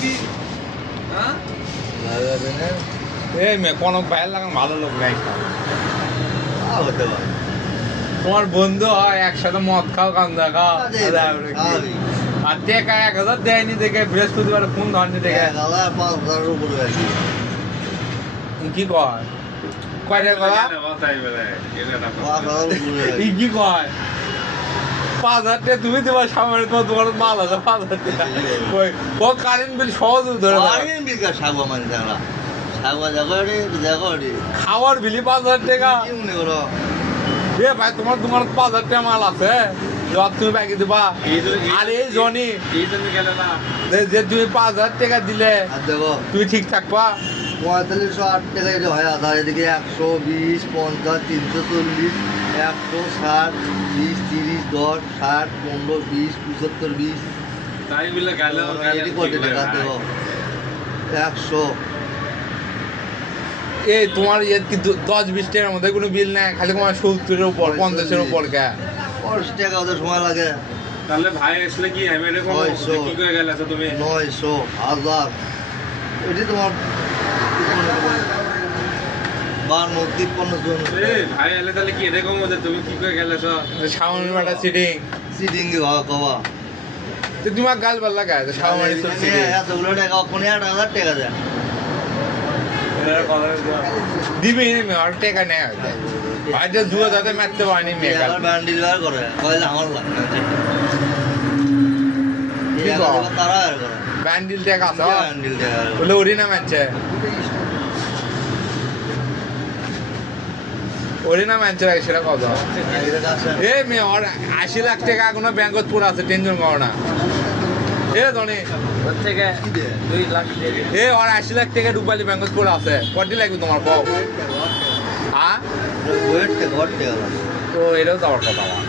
কি হ্যাঁ এই মেয়ে কোনো ভাইয়ের লাগান ভালো লোক নাই হতে পারে তোমার বন্ধু হয় একসাথে মদ খাও গাঁজা খাও আর টেকা 1000 দেয়নি দেখে বৃহস্পতিবার ফোন ধরনি দেখে 5,000 উপরে আর কি কি কয় কয়টা কলা বাতাই বেলা এটা না 5,000 উপরে ই কি কয় 5,000 টাকা তুমি তোমার সামনে তোমার দোকানে মাল আছে 5,000 টাকা ওই ও কারেন্ট বিল সহজ ধরে আরে বিকা সাগো মানে জানা সাগো জাগরে জাগরে খাওয়ার বিলি 5,000 টাকা কি মনে করো এ ভাই তোমার দোকানে 5,000 টাকা মাল আছে জব তুমি বাকি দিবা আর এই জনি এই জন্য গেলে না যে তুমি 5,000 টাকা দিলে আর দেখো তুমি ঠিক থাকবা 4508 টাকা এটা হয় আধার এদিকে 120 50 340 160 20 30 10 60 15 20 75 20 তাই বলে গেল এদিকে কত টাকা দেবো 100 এই তোমার ইয়ে কি 10-20 টাকার মধ্যে কোনো বিল নাই খালি তোমার 70-এর উপর 50-এর উপর কে 50 টাকা ওদের সময় লাগে তাহলে ভাই আসলে কি আমি এরকম 900 কি করে গেলে তুমি 900 1000 এটি তোমার 52-53 জন এ ভাই এলে তাহলে কি এরকম হতে তুমি কি করে গেলে সামনে বাটা সিটিং সিটিং কবা তো তোমার গাল ভাল লাগা সামনে সিটিং এতগুলো টাকা কোনে 8,000 টাকা দেয় দিবি নি আর টাকা নেই ভাই যে জুয়া দাতে মারতে পারিনি মেয়ে গাল আবার ব্যান্ডিল বার করে কইলে আমার লাগে না কি কও? তারা আর করে ব্যান্ডিল টাকা আছে ব্যান্ডিল টাকা বলে ওরি না মানছে ওরি না মানছে সেটা কত এ মেয়ে ওর 80 লাখ টাকা কোনো ব্যাংকত পুরো আছে টেনশন করো না এ ধনী থেকে 2 লাখ এ ওর 80 লাখ টাকা রূপালী ব্যাংকত পুরো আছে কটি লাগবে তোমার কও হ্যাঁ ওয়েট ঘট টাকা তো এটাও তো আমার কথা আমার